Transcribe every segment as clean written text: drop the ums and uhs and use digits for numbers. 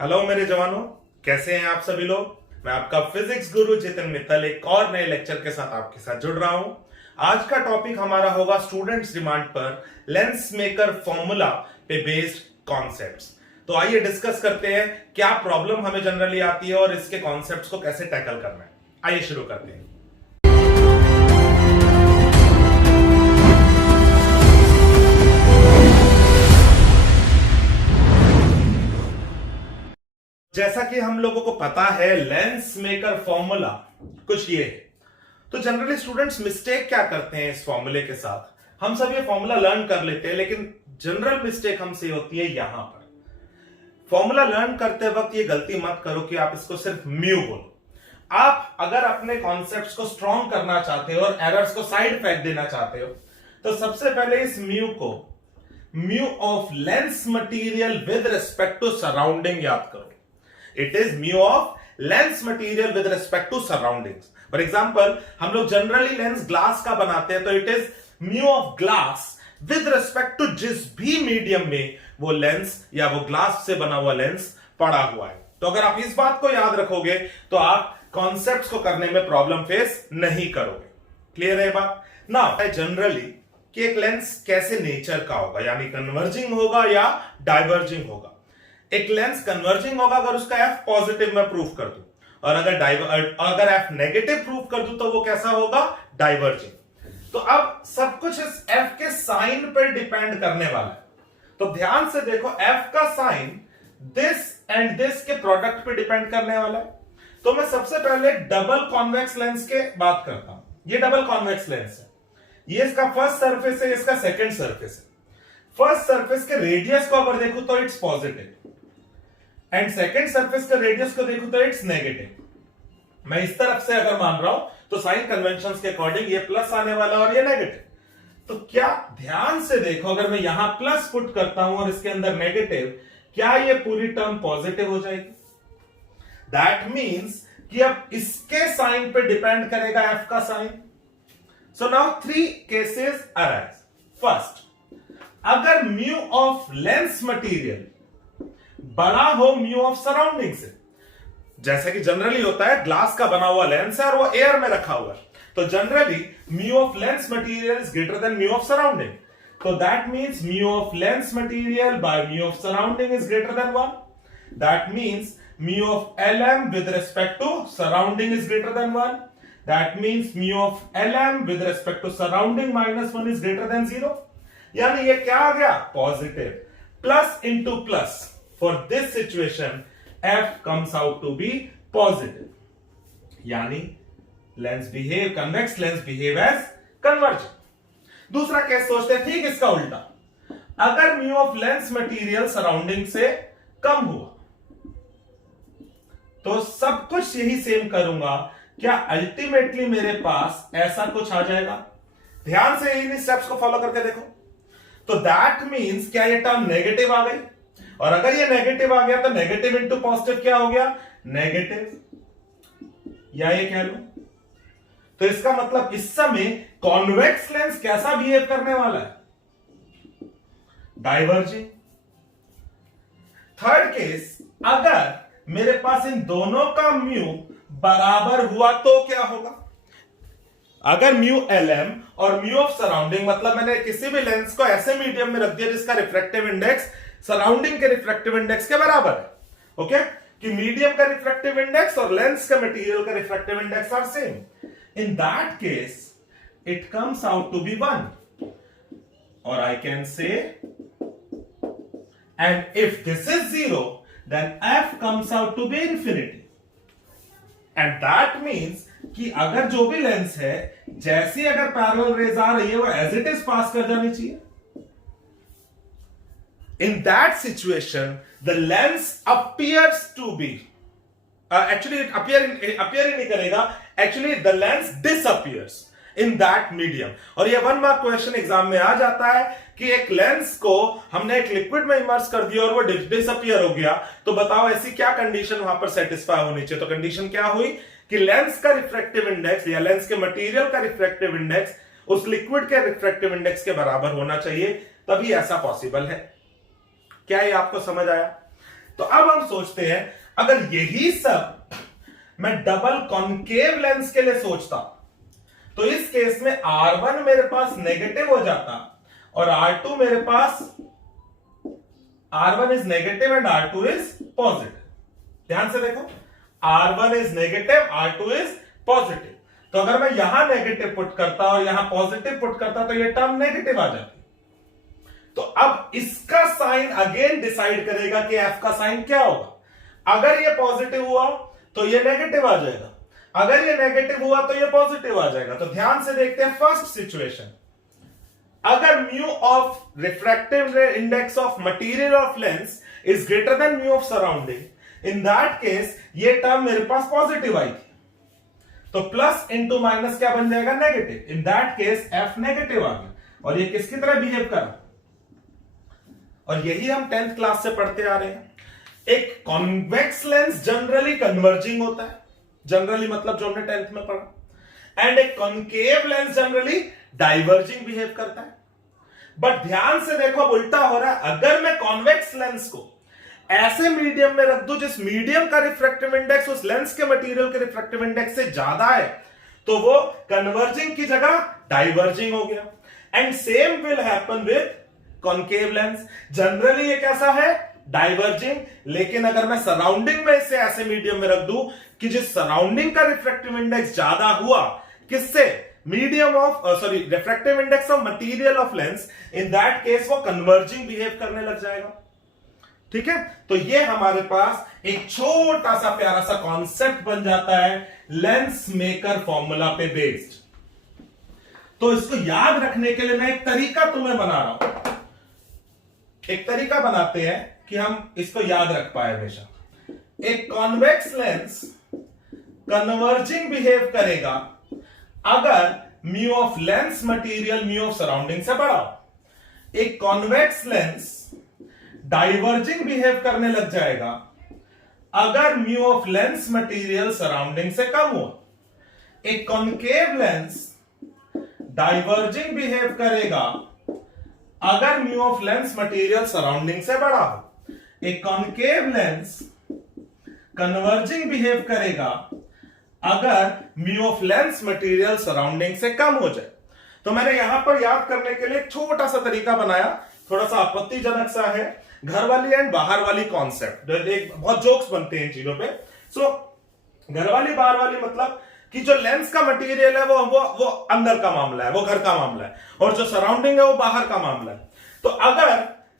Hello मेरे जवानों, कैसे हैं आप सभी लोग। मैं आपका फिजिक्स गुरु जितिन मित्तल एक और नए लेक्चर के साथ आपके साथ जुड़ रहा हूं। आज का टॉपिक हमारा होगा स्टूडेंट्स डिमांड पर लेंस मेकर फॉर्मूला पे बेस्ड कॉन्सेप्ट्स। तो आइए डिस्कस करते हैं क्या प्रॉब्लम हमें जनरली आती है और इसके कॉन्सेप्ट्स को कैसे टैकल करना है। आइए शुरू करते हैं। जैसा कि हम लोगों को पता है लेंस मेकर फॉर्मूला कुछ ये है। तो जनरली स्टूडेंट्स मिस्टेक क्या करते हैं इस फॉर्मूले के साथ। हम सब ये फॉर्मूला लर्न कर लेते हैं, लेकिन जनरल मिस्टेक हमसे होती है यहां पर। फॉर्मूला लर्न करते वक्त ये गलती मत करो कि आप इसको सिर्फ म्यू बोलो। आप अगर अपने कॉन्सेप्ट्स को स्ट्रॉन्ग करना चाहते हो और एरर्स को साइड फेंक देना चाहते हो, तो सबसे पहले इस म्यू को mu of lens material with respect to surrounding याद करो। It is mu of lens material with respect to surroundings. For example, हम लोग जनरली लेंस ग्लास का बनाते हैं, तो it is mu of glass with respect to जिस भी मीडियम में वो लेंस या वो ग्लास से बना हुआ लेंस पड़ा हुआ है। तो अगर आप इस बात को याद रखोगे तो आप कॉन्सेप्ट्स को करने में प्रॉब्लम फेस नहीं करोगे। क्लियर है बात ना। जनरली कि एक लेंस कैसे नेचर का होगा, यानी कन्वर्जिंग होगा या डाइवर्जिंग होगा। एक लेंस कन्वर्जिंग होगा अगर उसका एफ पॉजिटिव में प्रूफ कर दूं, और अगर एफ नेगेटिव प्रूफ कर दूं तो वो कैसा होगा, डाइवर्जिंग। तो अब सब कुछ इस एफ के साइन पर डिपेंड करने वाला है। तो ध्यान से देखो, एफ का साइन दिस एंड दिस के प्रोडक्ट पे डिपेंड करने वाला है। तो मैं सबसे पहले डबल कॉन्वेक्स लेंस के बात करता हूं। ये डबल कॉन्वेक्स लेंस है, ये इसका फर्स्ट सरफेस है, इसका सेकेंड सरफेस है। फर्स्ट सरफेस के रेडियस को अगर देखूं तो it's positive, and second surface का रेडियस को देखूं तो इट्स नेगेटिव। मैं इस तरफ से अगर मान रहा हूं तो साइन कन्वेंशंस के अकॉर्डिंग ये प्लस आने वाला और ये नेगेटिव। तो क्या ध्यान से देखो, अगर मैं यहां प्लस पुट करता हूं और इसके अंदर नेगेटिव, क्या ये पूरी टर्म पॉजिटिव हो जाएगी। दैट मींस कि अब इसके साइन पे डिपेंड करेगा एफ का sign. So now three cases arise. First, अगर म्यू ऑफ लेंस मटेरियल बड़ा हो म्यू ऑफ सराउंडिंग से, जैसा कि जनरली होता है ग्लास का बना हुआ लेंस है और वो एयर में रखा हुआ है, तो generally mu of lens material is greater than mu of surrounding. तो that means mu of lens material by mu of surrounding is greater than 1। That means mu of LM with respect to surrounding is greater than 1। That means mu of LM with respect to surrounding -1 is greater than 0। यानी ये क्या आ गया, positive. Plus into plus, for this situation f comes out to be positive, यानी convex lens behave as convergent। दूसरा case सोचते हैं ठीक इसका उल्टा। अगर mu of lens material surrounding से कम हुआ तो सब कुछ यही सेम करूंगा, क्या अल्टीमेटली मेरे पास ऐसा कुछ आ जाएगा। ध्यान से इन स्टेप्स को फॉलो करके देखो। तो दैट मींस क्या ये टर्म नेगेटिव आ गई, और अगर ये नेगेटिव आ गया तो नेगेटिव इंटू पॉजिटिव क्या हो गया, नेगेटिव, या ये कह लो। तो इसका मतलब इस समय कॉन्वेक्स लेंस कैसा बिहेव करने वाला है, डाइवर्जिंग। थर्ड केस, अगर मेरे पास इन दोनों का म्यू बराबर हुआ तो क्या होगा। अगर म्यू LM और म्यू ऑफ सराउंडिंग, मतलब मैंने किसी भी लेंस को ऐसे मीडियम में रख दिया जिसका रिफ्रैक्टिव इंडेक्स सराउंडिंग के रिफ्रैक्टिव इंडेक्स के बराबर है, ओके, कि मीडियम का रिफ्रैक्टिव इंडेक्स और लेंस का मटेरियल का refractive index are same. In that case it comes out to be 1, और I can say and if this is 0 then f comes out to be infinity, and that means कि अगर जो भी lens है जैसी अगर parallel raise आ रही है वो एज इट इज पास कर जानी चाहिए। In that situation, the lens appears to be actually it appear ही नहीं करेगा, actually the lens disappears in that medium। और ये 1 मार्क क्वेश्चन एग्जाम में आ जाता है कि एक लेंस को हमने एक लिक्विड में इमर्स कर दिया और वो डिसअपियर हो गया, तो बताओ ऐसी क्या कंडीशन वहां पर सेटिस्फाई होनी चाहिए। तो कंडीशन क्या हुई कि लेंस का रिफ्रैक्टिव इंडेक्स या लेंस के मटेरियल का रिफ्रैक्टिव इंडेक्स उस लिक्विड के रिफ्रैक्टिव इंडेक्स के बराबर होना चाहिए, तभी ऐसा पॉसिबल है। क्या ये आपको समझ आया। तो अब हम सोचते हैं अगर यही सब मैं डबल कॉन्केव लेंस के लिए सोचता तो इस केस में R1 मेरे पास नेगेटिव हो जाता और R2 मेरे पास R1 is negative and R2 is positive. ध्यान से देखो, R1 is negative, R2 is positive. तो अगर मैं यहां नेगेटिव पुट करता और यहां पॉजिटिव पुट करता तो ये टर्म नेगेटिव आ जाती। तो अब इसका साइन अगेन डिसाइड करेगा कि एफ का साइन क्या होगा। अगर ये पॉजिटिव हुआ तो ये नेगेटिव आ जाएगा, अगर ये नेगेटिव हुआ तो ये पॉजिटिव आ जाएगा। तो ध्यान से देखते हैं फर्स्ट सिचुएशन, अगर mu of refractive index of material of lens is greater than mu of surrounding, in that case ये टर्म मेरे पास पॉजिटिव आई थी, तो प्लस इंटू माइनस क्या बन जाएगा, negative. In that case F negative आ गया और ये किसकी तरह बिहेव करा, और यही हम 10th क्लास से पढ़ते आ रहे हैं। एक कॉन्वेक्स लेंस जनरली कन्वर्जिंग होता है, जनरली मतलब जो हमने 10th में पढ़ा, एंड एक concave lens generally diverging behave करता है। बट ध्यान से देखो अब उल्टा हो रहा है, अगर मैं कॉन्वेक्स लेंस को ऐसे मीडियम में रख दूं जिस मीडियम का रिफ्रैक्टिव इंडेक्स उस लेंस के मटेरियल के रिफ्रैक्टिव इंडेक्स से ज्यादा है, तो वो कन्वर्जिंग की जगह डाइवर्जिंग हो गया। And same will happen with concave lens, generally ये कैसा है, डाइवर्जिंग। लेकिन अगर मैं सराउंडिंग में इसे ऐसे मीडियम में रख दूं कि जिस सराउंडिंग का रिफ्रैक्टिव इंडेक्स ज्यादा हुआ, किससे, medium of sorry refractive index of material of lens, in that case वो कन्वर्जिंग बिहेव करने लग जाएगा। ठीक है, तो ये हमारे पास एक छोटा सा प्यारा सा कॉन्सेप्ट बन जाता है लेंस मेकर फॉर्मूला पे बेस्ड। तो इसको याद रखने के लिए मैं एक तरीका तुम्हें बना रहा हूं, एक तरीका बनाते हैं कि हम इसको याद रख पाए हमेशा। एक कॉन्वेक्स लेंस कन्वर्जिंग बिहेव करेगा अगर mu of lens material mu of surrounding से बड़ा हो। एक कॉन्वेक्स लेंस डाइवर्जिंग बिहेव करने लग जाएगा अगर mu of lens material surrounding से कम हो। एक कॉन्केव लेंस डाइवर्जिंग बिहेव करेगा अगर mu of lens material surrounding से बड़ा हो। एक कॉन्केव लेंस कन्वर्जिंग बिहेव करेगा अगर mu of lens material surrounding से कम हो जाए। तो मैंने यहां पर याद करने के लिए एक छोटा सा तरीका बनाया, थोड़ा सा आपत्तिजनक सा है, घर वाली एंड बाहर वाली कॉन्सेप्ट। बहुत जोक्स बनते हैं इन चीजों पे। सो घर वाली बाहर वाली मतलब कि जो लेंस का मटेरियल है वो अंदर का मामला है, वो घर का मामला है, और जो सराउंडिंग है वो बाहर का मामला है। तो अगर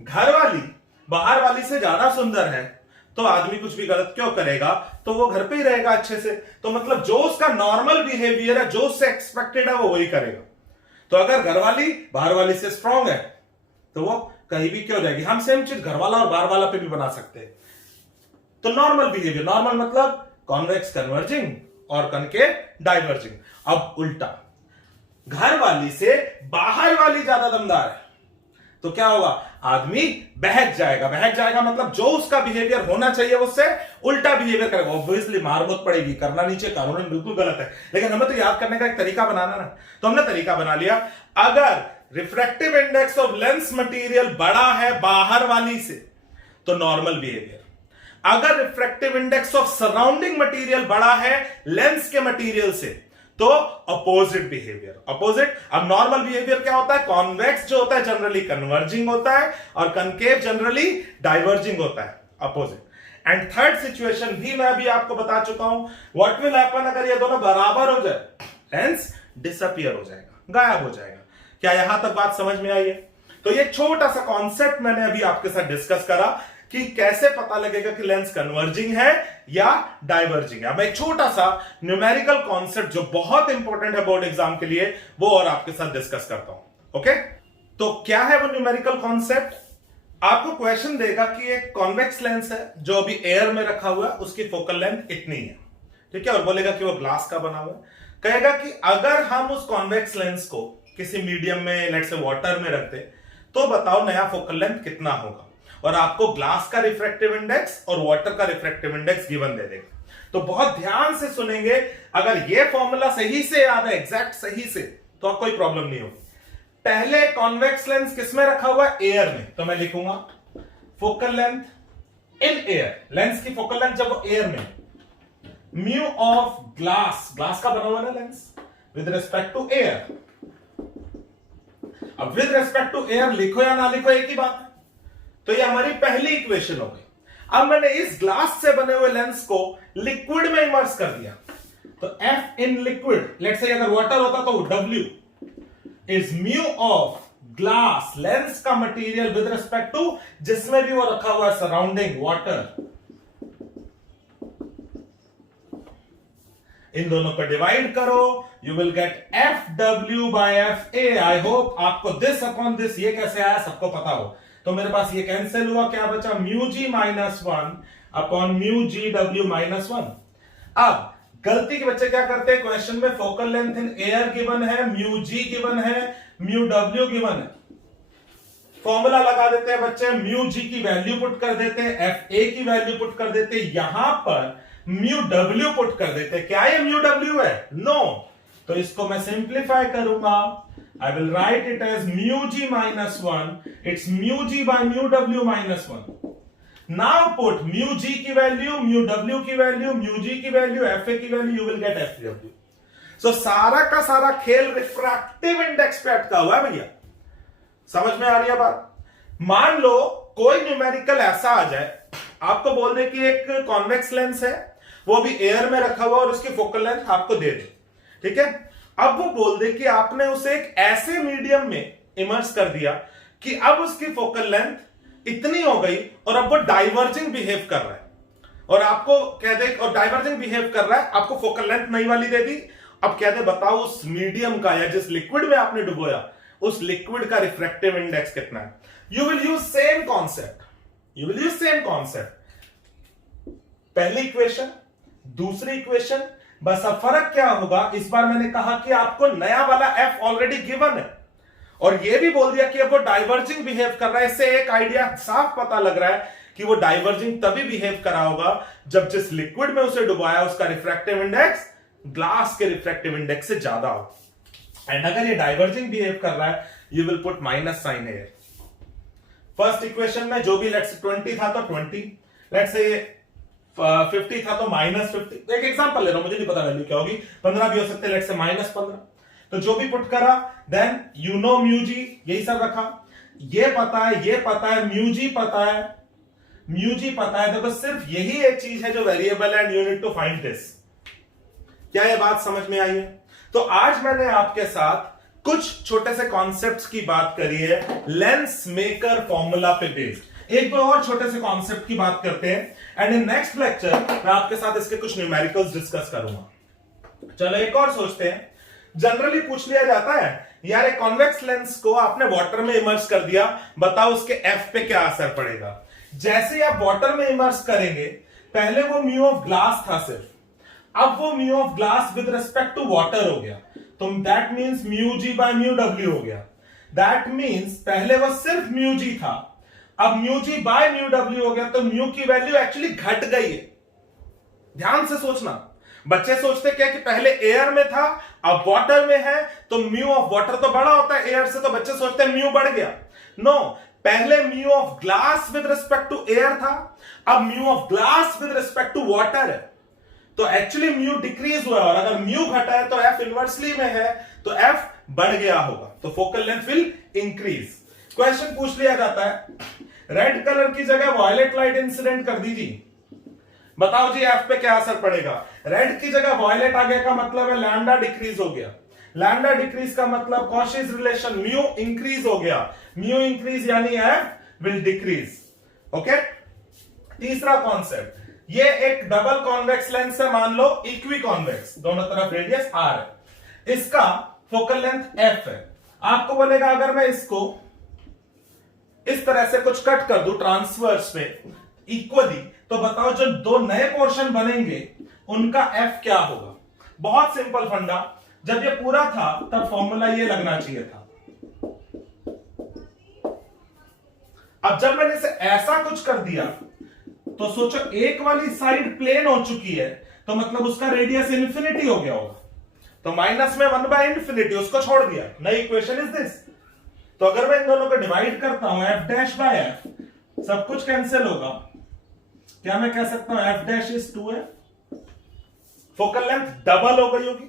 घर वाली बाहर वाली से ज्यादा सुंदर है तो आदमी कुछ भी गलत क्यों करेगा, तो वो घर पे ही रहेगा अच्छे से। तो मतलब जो उसका नॉर्मल बिहेवियर है, जो उससे एक्सपेक्टेड है, वो वही करेगा। तो अगर घर वाली बाहर वाली से स्ट्रांग है तो वो कहीं भी क्यों जाएगी। हम सेम चीज घर वाला और बाहर वाला पे भी बना सकते हैं। तो नॉर्मल बिहेवियर, नॉर्मल मतलब कॉन्वेक्स कन्वर्जिंग और कनकेव डाइवर्जिंग। अब उल्टा, घर वाली से बाहर वाली ज्यादा दमदार है तो क्या होगा, आदमी बहक जाएगा। बहक जाएगा मतलब जो उसका बिहेवियर होना चाहिए उससे उल्टा बिहेवियर करेगा। ऑब्वियसली मार बहुत पड़ेगी, करना नीचे, कानून बिल्कुल गलत है, लेकिन हमें तो याद करने का एक तरीका बनाना ना। तो हमने तरीका बना लिया, अगर refractive index of lens material बड़ा है बाहर वाली से तो नॉर्मल बिहेवियर, अगर refractive index of surrounding material बड़ा है लेंस के मटेरियल से तो अपोजिट बिहेवियर। अपोजिट, अब नॉर्मल बिहेवियर क्या होता है, कॉन्वेक्स जो होता है जनरली कन्वर्जिंग होता है और कनकेव जनरली डाइवर्जिंग होता है, अपोजिट। एंड थर्ड सिचुएशन भी मैं अभी आपको बता चुका हूं, व्हाट विल हैपन अगर ये दोनों बराबर हो जाए, लेंस डिसअपीयर हो जाएगा, गायब हो जाएगा। क्या यहां तक बात समझ में आई है? तो ये छोटा सा कॉन्सेप्ट मैंने अभी आपके साथ डिस्कस करा कि कैसे पता लगेगा कि लेंस कन्वर्जिंग है या डाइवर्जिंग है। अब एक छोटा सा न्यूमेरिकल कॉन्सेप्ट जो बहुत इंपॉर्टेंट है बोर्ड एग्जाम के लिए, वो और आपके साथ डिस्कस करता हूं। ओके, तो क्या है वो न्यूमेरिकल कॉन्सेप्ट? आपको क्वेश्चन देगा कि एक कॉन्वेक्स लेंस है जो अभी एयर में रखा हुआ है, उसकी फोकल लेंथ इतनी है, ठीक है, और बोलेगा कि वो ग्लास का बना हुआ है। कहेगा कि अगर हम उस कॉन्वेक्स लेंस को किसी मीडियम में, लेट्स से वाटर में रखते तो बताओ नया फोकल लेंथ कितना होगा, और आपको ग्लास का रिफ्रैक्टिव इंडेक्स और वाटर का रिफ्रैक्टिव इंडेक्स गिवन दे देगा। तो बहुत ध्यान से सुनेंगे, अगर ये फॉर्मूला सही से याद है, एग्जैक्ट सही से, तो आप कोई प्रॉब्लम नहीं होगी। पहले कॉन्वेक्स लेंस किस में रखा हुआ है, एयर में, तो मैं लिखूंगा focal length in air, lens की फोकल लेंथ जब वो एयर में, म्यू ऑफ ग्लास, ग्लास का बना हुआ ना lens, with respect to air. अब विद रिस्पेक्ट टू एयर लिखो या ना लिखो एक ही बात है। तो ये हमारी पहली इक्वेशन हो गई। अब मैंने इस ग्लास से बने हुए लेंस को लिक्विड में इमर्स कर दिया, तो F in liquid, let's say अगर वाटर होता तो W is mu of glass, lens का मटेरियल विद रिस्पेक्ट टू जिसमें भी वो रखा हुआ है सराउंडिंग वाटर, इन दोनों को डिवाइड करो, you will get FW by FA। I hope आपको दिस अपॉन दिस ये कैसे आया सबको पता हो। तो मेरे पास ये कैंसिल हुआ, क्या बचा, mu G minus 1 upon mu G W minus 1। अब गलती के बच्चे क्या करते हैं, क्वेश्चन में focal length in air given है, म्यू जी गिवन है, म्यू डब्ल्यू गिवन है, फॉर्मूला लगा देते हैं बच्चे, म्यू जी की वैल्यू पुट कर देते हैं, FA की वैल्यू पुट कर देते हैं, यहां पर म्यू डब्ल्यू पुट कर देते हैं। क्या ये म्यू डब्ल्यू है? नो। तो इसको मैं सिंप्लीफाई करूंगा, I will write it as mu G minus 1, it's mu G by mu W minus 1। Now put mu G की वैल्यू, म्यू डब्ल्यू की वैल्यू, म्यू जी की वैल्यू, FA की value, you will get FW। So सारा का सारा खेल refractive index पे अटका हुआ है भैया। समझ में आ रही है बात? मान लो कोई न्यूमेरिकल ऐसा आ जाए, आपको बोल दे कि एक कॉन्वेक्स लेंस है, वो भी एयर में रखा हुआ और उसकी फोकल लेंथ आपको दे दे, ठीक है। अब वो बोल दे कि आपने उसे एक ऐसे मीडियम में इमर्स कर दिया कि अब उसकी फोकल लेंथ इतनी हो गई और अब वो डाइवर्जिंग बिहेव कर रहा है, और आपको कह दे, और डाइवर्जिंग बिहेव कर रहा है, आपको फोकल लेंथ नई वाली दे दी। अब कह दे बताओ उस मीडियम का या जिस लिक्विड में आपने डुबोया उस लिक्विड का रिफ्रैक्टिव इंडेक्स कितना है। You will use same concept, you will use same concept, पहली इक्वेशन दूसरी इक्वेशन, बस अब फर्क क्या होगा, इस बार मैंने कहा कि आपको नया वाला F ऑलरेडी गिवन है और ये भी बोल दिया कि अब वो डाइवर्जिंग बिहेव कर रहा है। इससे एक आइडिया साफ पता लग रहा है कि वो डाइवर्जिंग तभी बिहेव करा होगा जब जिस लिक्विड में उसे डुबाया उसका रिफ्रैक्टिव इंडेक्स ग्लास के रिफ्रैक्टिव इंडेक्स से ज्यादा हो। एंड अगर ये डाइवर्जिंग बिहेव कर रहा है, you will put minus sign here. First equation में जो भी लेट्स 20 था तो 20, लेट्स से 50 था तो माइनस 50। एक एग्जांपल ले रहा हूं, मुझे नहीं पता वैल्यू क्या होगी, 15 भी हो सकते हैं, लेट्स से माइनस 15। तो जो भी पुट करा, then you know mu G, यही सब रखा, ये पता है, ये पता है, म्यू जी पता है, म्यू जी पता है। देखो सिर्फ यही एक चीज है जो वेरिएबल है and you need to find this. क्या ये बात समझ में आई है? तो आज मैंने आपके साथ कुछ छोटे से कॉन्सेप्ट्स की बात करी है लेंस मेकर फॉर्मूला पे बेस्ड। एक दो और छोटे से कॉन्सेप्ट की बात करते हैं एंड इन नेक्स्ट लेक्चर मैं आपके साथ इसके कुछ न्यूमेरिकल्स डिस्कस करूंगा। चलो एक और सोचते हैं। जनरली पूछ लिया जाता है यार एक कॉन्वेक्स लेंस को आपने वाटर में इमर्स कर दिया, बताओ उसके एफ पे क्या असर पड़ेगा। जैसे ही आप वाटर में इमर्स करेंगे, पहले वो म्यू ऑफ ग्लास था सिर्फ, अब वो mu of glass with respect to water हो गया, तो that means mu G by mu W हो गया। दैट मींस पहले वो सिर्फ म्यू जी था, अब mu G by mu W हो गया, तो म्यू की वैल्यू एक्चुअली घट गई है। ध्यान से सोचना, बच्चे सोचते क्या कि पहले एयर में था अब वाटर में है, तो म्यू ऑफ वाटर तो बड़ा होता है एयर से, तो बच्चे सोचते हैं म्यू बढ़ गया। नो, पहले mu of glass with respect to air था, अब mu of glass with respect to water है, तो एक्चुअली म्यू डिक्रीज हुआ है, और अगर म्यू घटा है तो एफ इनवर्सली में है, तो एफ बढ़ गया होगा, तो focal length will increase. Question पूछ लिया जाता है रेड कलर की जगह वॉयलेट लाइट इंसिडेंट कर दीजिए, बताओ जी एफ पे क्या असर पड़ेगा। रेड की जगह वॉयलेट आ गया का मतलब है लैम्डा डिक्रीज हो गया, लैम्डा डिक्रीज का मतलब कॉशीज रिलेशन म्यू इंक्रीज हो गया, म्यू इंक्रीज यानी एफ विल डिक्रीज। ओके, तीसरा कॉन्सेप्ट, ये एक डबल कॉन्वेक्स लेंस है, मान लो इक्वी कॉन्वेक्स, दोनों तरफ रेडियस आर है, इसका फोकल लेंथ एफ है। आपको बोलेगा अगर मैं इसको इस तरह से कुछ कट कर दूं ट्रांसवर्स पे इक्वली, तो बताओ जो दो नए पोर्शन बनेंगे उनका एफ क्या होगा। बहुत सिंपल फंडा, जब ये पूरा था तब फॉर्मूला ये लगना चाहिए था। अब जब मैंने इसे ऐसा कुछ कर दिया तो सोचो एक वाली साइड प्लेन हो चुकी है, तो मतलब उसका रेडियस इन्फिनिटी हो गया होगा, तो माइनस में 1/इंफिनिटी उसको छोड़ दिया, नई इक्वेशन इज दिस। तो अगर मैं इन दोनों को डिवाइड करता हूं एफ डैश बाय एफ, सब कुछ कैंसिल होगा, क्या मैं कह सकता हूं f dash is 2f? Focal length double हो गई होगी।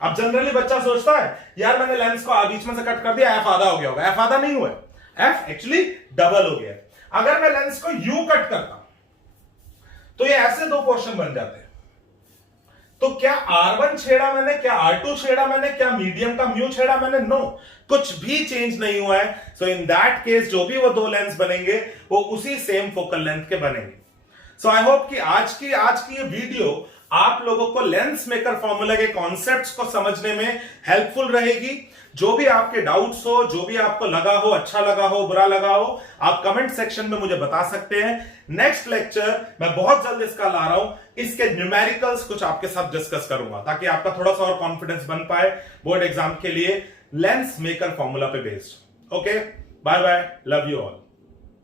अब जनरली बच्चा सोचता है यार मैंने लेंस को बीच में से कट कर दिया, एफ आधा हो गया होगा। एफ आधा नहीं हुआ, एफ एक्चुअली डबल हो गया। अगर मैं लेंस को यू कट करता तो ये ऐसे दो पोर्शन बन जाते हैं। तो क्या R1 छेड़ा मैंने, क्या R2 छेड़ा मैंने, क्या मीडियम का म्यू छेड़ा मैंने? नो, कुछ भी चेंज नहीं हुआ है। सो इन दैट केस जो भी वो दो लेंस बनेंगे वो उसी सेम फोकल लेंथ के बनेंगे। सो आई होप कि आज की ये वीडियो आप लोगों को लेंस मेकर फॉर्मूला के कॉन्सेप्ट्स को समझने में हेल्पफुल रहेगी। जो भी आपके डाउट्स हो, जो भी आपको लगा हो, अच्छा लगा हो, बुरा लगा हो, आप कमेंट सेक्शन में मुझे बता सकते हैं। नेक्स्ट लेक्चर मैं बहुत जल्द इसका ला रहा हूं, इसके न्यूमेरिकल्स कुछ आपके साथ डिस्कस करूंगा ताकि आपका थोड़ा सा और कॉन्फिडेंस बन पाए बोर्ड एग्जाम के लिए लेंस मेकर फॉर्मूला पे based. Okay, bye bye, love you all.